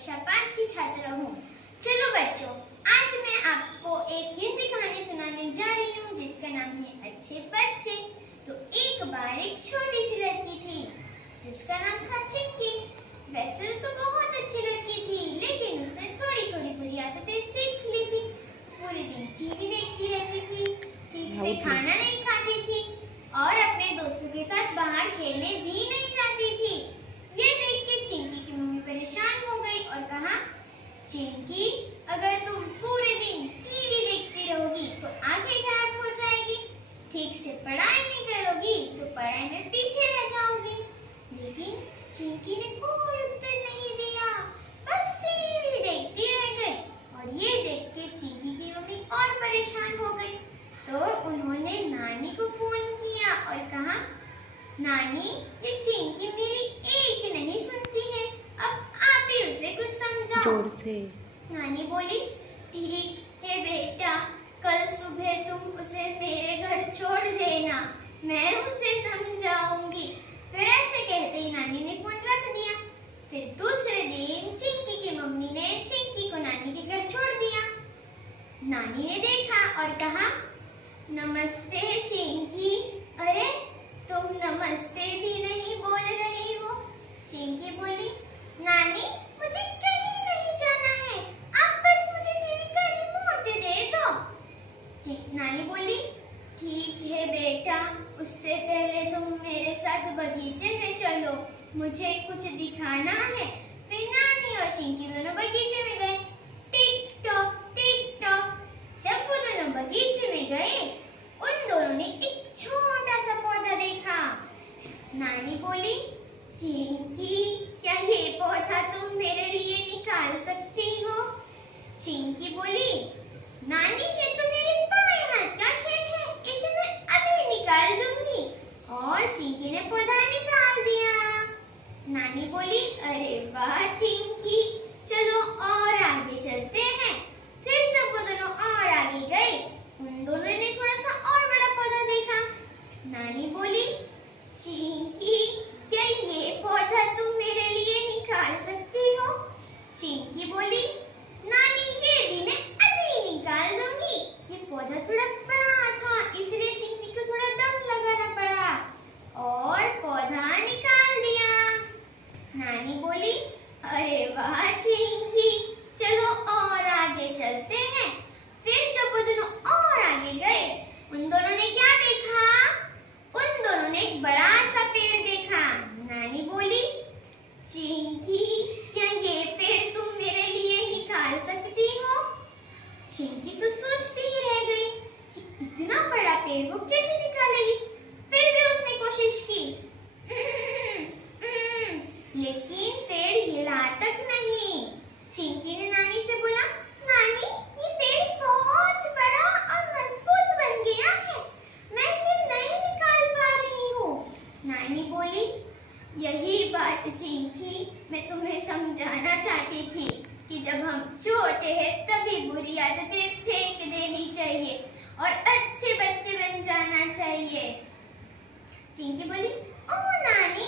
कक्षा 5 की छात्रा हूँ। चलो बच्चों, आज मैं आपको एक हिंदी कहानी सुनाने जा रही हूँ जिसका नाम है अच्छे बच्चे। तो एक बार एक छोटी सी लड़की थी जिसका नाम था चिंकी। वैसे तो बहुत अच्छी लड़की थी, लेकिन उसने थोड़ी थोड़ी बुरी आदतें सीख ली थी। पूरे दिन टीवी देखती रहती थी, ठीक से खाना नहीं खाती थी और अपने दोस्तों के साथ बाहर खेलने भी नहीं जाती थी। ये देख के चिंकी की मम्मी परेशान हो गई और कहा, चिंकी, अगर तुम पूरे दिन टीवी देखती रहोगी तो आंखें खराब हो जाएगी। ठीक से पढ़ाई नहीं करोगी तो पढ़ाई में पीछे रह जाओगी। लेकिन चिंकी ने कोई उत्तर नहीं दिया, बस टीवी देखती रह गई। और ये देख के चिंकी की मम्मी और परेशान हो गई, तो उन्होंने नानी को फोन किया और कहा, नानी, ये चिंकी मेरी एक नहीं सुनती है, अब आप ही उसे कुछ समझाओ। जोर से। नानी बोली, ठीक है बेटा, कल सुबह तुम उसे मेरे घर छोड़ देना, मैं उसे समझाऊंगी। फिर ऐसे कहते ही नानी ने फोन रख दिया। फिर दूसरे दिन चिंकी की मम्मी ने चिंकी को नानी के घर छोड़ दिया। नानी ने देखा और कहा, नमस्ते चिंकी। अरे, तुम नमस्ते भी नहीं बोल रही हो। चिंकी बोली, नानी, मुझे कहीं नहीं जाना है, आप बस मुझे टीवी का रिमोट दे दो। नानी बोली, ठीक है बेटा, उससे पहले तुम मेरे साथ बगीचे में चलो, मुझे कुछ दिखाना है। फिर नानी और चिंकी दोनों बगीचे में गए। Tick tock tick tock. जब वो दोनों बगीचे में गए, उन दोनों ने एक छोटा सा पौधा देखा। नानी बोली, चिंकी, क्या ये पौधा तुम मेरे लिए निकाल सकती हो? चिंकी बोली, नानी, ये तो मेरे बाएं हाथ का खेत है, इसे मैं अभी निकाल दूंगी। और चिंकी ने पौधा निकाल दिया। नानी बोली, अरे वाह चिंकी, चलो और आगे चलते हैं। फिर जब वो दोनों और आगे गए, उन दोनों ने थोड़ा सा और बड़ा पौधा देखा। नानी बोली, चिंकी, क्या ये पौधा तुम मेरे लिए निकाल सकती हो? चिंकी बोली, नानी, ये भी मैं अभी निकाल दूंगी। ये पौधा थोड़ा बड़ा था, इसलिए चिंकी को थोड़ा दम लगाना पड़ा और पौधा निकाल दिया। नानी बोली, अरे वाह चिंकी, चलो और आगे चलते हैं। फिर जब वो दोनों और आगे गए, उन दोनों ने क्या देखा? उन दोनों ने एक बड़ा सा पेड़ देखा। नानी बोली, चिंकी, क्या ये पेड़ तुम मेरे लिए निकाल सकती हो? चिंकी तो सोचती ही रह गई कि इतना बड़ा पेड़ वो कैसे निकालेगी। फिर भी उसने कोशिश की, लेकिन पेड़ हिला तक नहीं। चिंकी ने नानी से बोला, नानी, ये पेड़ बहुत बड़ा और मजबूत बन गया है, मैं इसे नहीं निकाल पा रही हूँ। नानी बोली, यही बात चिंकी मैं तुम्हें समझाना चाहती थी कि जब हम छोटे हैं तभी बुरी आदतें फेंक देनी चाहिए और अच्छे बच्चे बन जाना चाहिए। चिंकी बोली, ओ नानी,